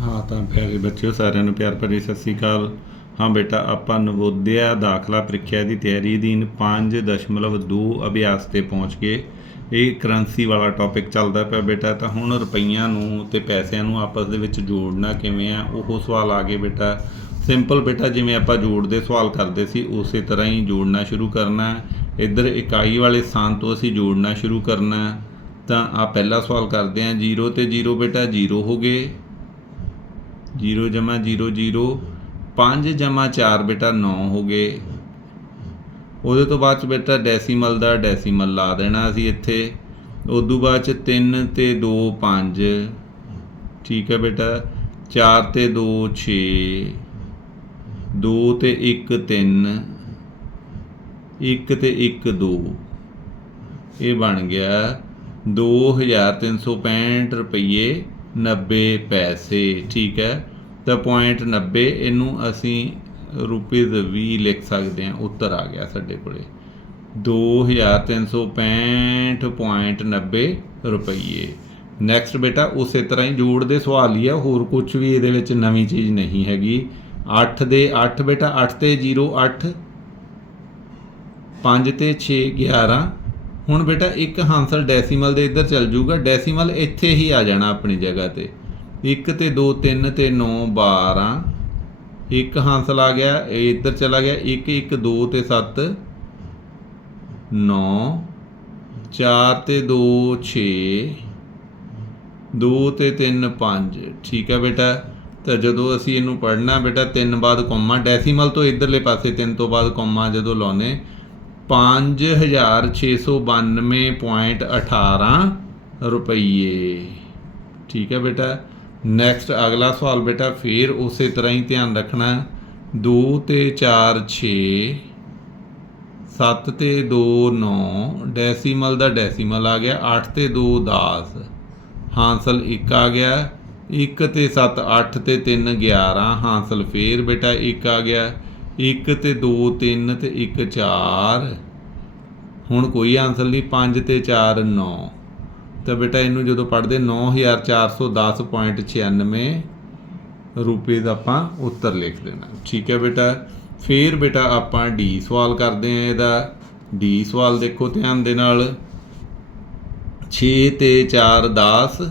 ਹਾਂ, ਤਾਂ ਪਿਆਰੇ ਬੱਚਿਓ, ਸਾਰਿਆਂ ਨੂੰ ਪਿਆਰ ਭਰੀ ਸਤਿ ਸ੍ਰੀ ਅਕਾਲ। ਹਾਂ ਬੇਟਾ, ਆਪਾਂ ਨਵੋਦਿਆ ਦਾਖਲਾ ਪ੍ਰੀਖਿਆ ਦੀ ਤਿਆਰੀ ਅਧੀਨ 5.2 ਅਭਿਆਸ ਤੇ ਪਹੁੰਚ ਗਏ। ਇਹ ਕਰੰਸੀ ਵਾਲਾ ਟੌਪਿਕ ਚੱਲਦਾ ਪਿਆ ਬੇਟਾ, ਤਾਂ ਹੁਣ ਰੁਪਈਆਂ ਨੂੰ ਤੇ ਪੈਸਿਆਂ ਨੂੰ ਆਪਸ ਦੇ ਵਿੱਚ ਜੋੜਨਾ ਕਿਵੇਂ ਆ, ਉਹ ਸਵਾਲ ਆ ਗਏ ਬੇਟਾ। ਸਿੰਪਲ ਬੇਟਾ, ਜਿਵੇਂ ਆਪਾਂ ਜੋੜਦੇ ਸਵਾਲ ਕਰਦੇ ਸੀ, ਉਸੇ ਤਰ੍ਹਾਂ ਹੀ ਜੋੜਨਾ ਸ਼ੁਰੂ ਕਰਨਾ। ਇੱਧਰ ਇਕਾਈ ਵਾਲੇ ਸਥਾਨ ਤੋਂ ਅਸੀਂ ਜੋੜਨਾ ਸ਼ੁਰੂ ਕਰਨਾ। ਤਾਂ ਆ ਪਹਿਲਾ ਸਵਾਲ ਕਰਦੇ ਹਾਂ 0 ਤੇ 0 ਬੇਟਾ 0 ਹੋ ਗਏ। 0 ਜਮਾ 0 0 5 ਜਮਾ 4 ਬੇਟਾ 9 ਹੋ ਗਏ। ਉਹਦੇ ਤੋਂ ਬਾਅਦ ਚ ਬੇਟਾ ਡੈਸੀਮਲ ਦਾ ਡੈਸੀਮਲ ਲਾ ਦੇਣਾ ਅਸੀਂ ਇੱਥੇ। ਉਦੋਂ ਬਾਅਦ ਚ 3 ਤੇ 2 5 ਠੀਕ ਹੈ ਬੇਟਾ 4 ਤੇ 2 6 2 ਤੇ 1 3 1 ਤੇ 1 2 ਇਹ ਬਣ ਗਿਆ 2365 ਰੁਪਏ 90 ਪੈਸੇ, ਠੀਕ ਹੈ? ਤਾਂ ਪੁਆਇੰਟ 90 ਇਹਨੂੰ ਅਸੀਂ ਰੁਪੀਜ਼ 20 ਲਿਖ ਸਕਦੇ ਹਾਂ, ਉੱਤਰ ਆ ਗਿਆ ਸਾਡੇ ਕੋਲੇ। 2365.90 ਰੁਪਏ ਨੈਕਸਟ ਬੇਟਾ, ਉਸੇ ਤਰ੍ਹਾਂ ਹੀ ਜੋੜ ਦੇ ਸਵਾਲ ਹੀ ਆ, ਹੋਰ ਕੁਝ ਵੀ ਇਹਦੇ ਵਿੱਚ ਨਵੀਂ ਚੀਜ਼ ਨਹੀਂ ਹੈਗੀ। 8 ਦੇ 8 ਬੇਟਾ 8 ਤੇ 0 8 5 ਤੇ 6 11 ਹੁਣ ਬੇਟਾ ਇੱਕ ਹਾਂਸਲ ਡੈਸੀਮਲ ਦੇ ਇੱਧਰ ਚੱਲ ਜਾਊਗਾ। ਡੈਸੀਮਲ ਇੱਥੇ ਹੀ ਆ ਜਾਣਾ ਆਪਣੀ ਜਗ੍ਹਾ ਤੇ। 1 ਤੇ 2 3 ਤੇ 9 12 ਇੱਕ ਹਾਂਸਲ ਆ ਗਿਆ, ਇਹ ਇੱਧਰ ਚਲਾ ਗਿਆ। 1 1 2 ਤੇ 7 9 4 ਤੇ 2 6 2 ਤੇ 3 5 ਠੀਕ ਹੈ ਬੇਟਾ। ਤਾਂ ਜਦੋਂ ਅਸੀਂ ਇਹਨੂੰ ਪੜ੍ਹਨਾ ਬੇਟਾ 3 ਬਾਅਦ ਕੋਮਾ। ਡੈਸੀਮਲ ਤੋਂ ਇਧਰਲੇ ਪਾਸੇ 3 ਤੋਂ ਬਾਅਦ ਕੋਮਾ ਜਦੋਂ ਲਾਉਨੇ 5692.18 ਰੁਪਏ ਠੀਕ ਹੈ ਬੇਟਾ। ਨੈਕਸਟ ਅਗਲਾ ਸਵਾਲ ਬੇਟਾ, ਫੇਰ ਉਸੇ ਤਰ੍ਹਾਂ ਹੀ ਧਿਆਨ ਰੱਖਣਾ। 2 ਤੇ 4 6 7 ਤੇ 2 9 ਡੈਸੀਮਲ ਦਾ ਡੈਸੀਮਲ ਆ ਗਿਆ। 8 ਤੇ 2 10 ਹਾਂਸਲ 1 ਆ ਗਿਆ। 1 ਤੇ 7 8 ਤੇ 3 11 ਹਾਂਸਲ ਫੇਰ ਬੇਟਾ 1 ਆ ਗਿਆ। 1 ਤੇ 2 3 ਤੇ 1 4 ਹੁਣ ਕੋਈ ਆਨਸਰ ਨਹੀਂ 5 ਤੇ 4 9 ਤਾਂ ਬੇਟਾ ਇਹਨੂੰ ਜਦੋਂ ਪੜ੍ਹਦੇ 9410.96 ਰੁਪਏ ਦਾ ਆਪਾਂ ਉੱਤਰ ਲਿਖ ਦੇਣਾ। ਠੀਕ ਹੈ ਬੇਟਾ? ਫਿਰ ਬੇਟਾ ਆਪਾਂ ਡੀ ਸਵਾਲ ਕਰਦੇ ਹਾਂ ਇਹਦਾ। ਡੀ ਸਵਾਲ ਦੇਖੋ ਧਿਆਨ ਦੇ ਨਾਲ। 6 ਤੇ 4 10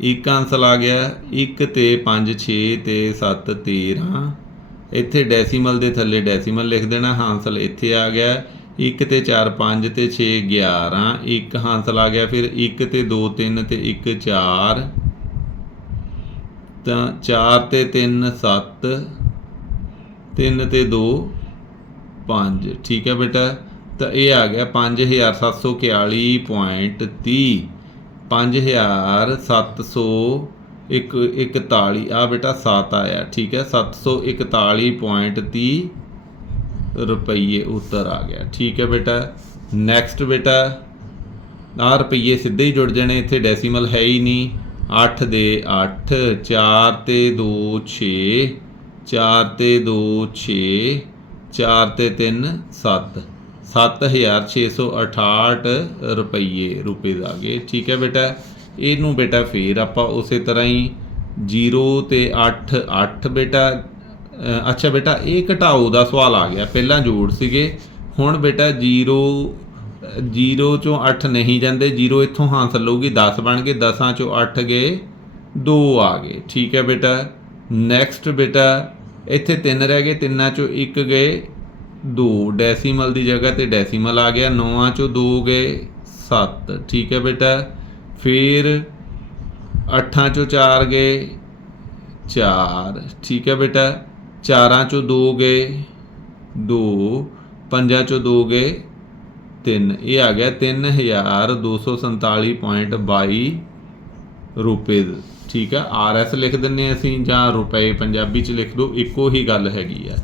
ਇੱਕ ਆਨਸਰ ਆ ਗਿਆ। 1 ਤੇ 5 6 ਤੇ 7 13 ਇੱਥੇ ਡੈਸੀਮਲ ਦੇ ਥੱਲੇ ਡੈਸੀਮਲ ਲਿਖ ਦੇਣਾ। ਹਾਂਸਲ ਇੱਥੇ ਆ ਗਿਆ। 1 ਤੇ 4 5 ਤੇ 6 11 ਇੱਕ ਹਾਂਸਲ ਆ ਗਿਆ, ਫਿਰ 1 ਤੇ 2 3 ਤੇ 1 4 ਤਾਂ 4 ਤੇ 3 7 3 ਤੇ 2 5 ਠੀਕ ਹੈ ਬੇਟਾ? ਤਾਂ ਇਹ ਆ ਗਿਆ 5741.30 5700 ਇੱਕ 41 ਆ ਬੇਟਾ 7 ਆਇਆ, ਠੀਕ ਹੈ 741.30 ਰੁਪਈਏ ਉੱਤਰ ਆ ਗਿਆ। ਠੀਕ ਹੈ ਬੇਟਾ। ਨੈਕਸਟ ਬੇਟਾ ਆ ਰੁਪਈਏ ਸਿੱਧੇ ਹੀ ਜੁੜ ਜਾਣੇ, ਇੱਥੇ ਡੈਸੀਮਲ ਹੈ ਹੀ ਨਹੀਂ। 8 ਦੇ 8 4 ਤੇ 2 6 4 ਤੇ 2 6 4 ਤੇ 3 7 7668 ਰੁਪਈਏ ਰੁਪਏ ਦਾ ਗਏ। ਠੀਕ ਹੈ ਬੇਟਾ। ਇਹਨੂੰ ਬੇਟਾ ਫੇਰ ਆਪਾਂ ਉਸੇ ਤਰ੍ਹਾਂ ਹੀ 0 ਤੇ 8 8 ਬੇਟਾ। ਅੱਛਾ ਬੇਟਾ, ਇਹ ਘਟਾਓ ਦਾ ਸਵਾਲ ਆ ਗਿਆ। ਪਹਿਲਾਂ ਜੋੜ ਸੀਗੇ। ਹੁਣ ਬੇਟਾ 0 0 ਚੋਂ 8 ਨਹੀਂ ਜਾਂਦੇ। 0 ਇੱਥੋਂ ਹਾਸਲ ਲਊਗੀ। 10 ਬਣ ਗਏ। 10ਾਂ ਚੋਂ 8 ਗਏ। 2 ਆ ਗਏ। ਠੀਕ ਹੈ ਬੇਟਾ। ਨੈਕਸਟ ਬੇਟਾ, ਇੱਥੇ 3 ਰਹਿ ਗਏ। ਤਿੰਨਾਂ ਚੋਂ 1 ਗਏ। 2 ਡੈਸੀਮਲ ਦੀ ਜਗ੍ਹਾ ਤੇ ਡੈਸੀਮਲ ਆ ਗਿਆ। 9ਾਂ ਚੋਂ 2 ਗਏ। 7 ਠੀਕ ਹੈ ਬੇਟਾ। ਫਿਰ 8ਾਂ ਚੋਂ 4 ਗਏ। 4 ਠੀਕ ਹੈ ਬੇਟਾ। ਚਾਰਾਂ ਚੋਂ ਦੋ ਗਏ 2 5ਾਂ ਚੋਂ ਦੋ ਗਏ, ਤਿੰਨ। ਇਹ ਆ ਗਿਆ 3247.22 ਰੁਪਏ ਠੀਕ ਹੈ ਆਰਐਸ ਲਿਖ ਦਿੰਨੇ ਅਸੀਂ ਜਾਂ ਰੁਪਏ, ਪੰਜਾਬੀ ਚ ਲਿਖ ਦਿਓ ਇੱਕੋ ਹੀ ਗੱਲ ਹੈਗੀ ਆ।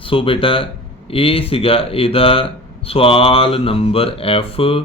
ਸੋ ਬੇਟਾ, ਇਹ ਸੀਗਾ ਇਹਦਾ ਸਵਾਲ ਨੰਬਰ F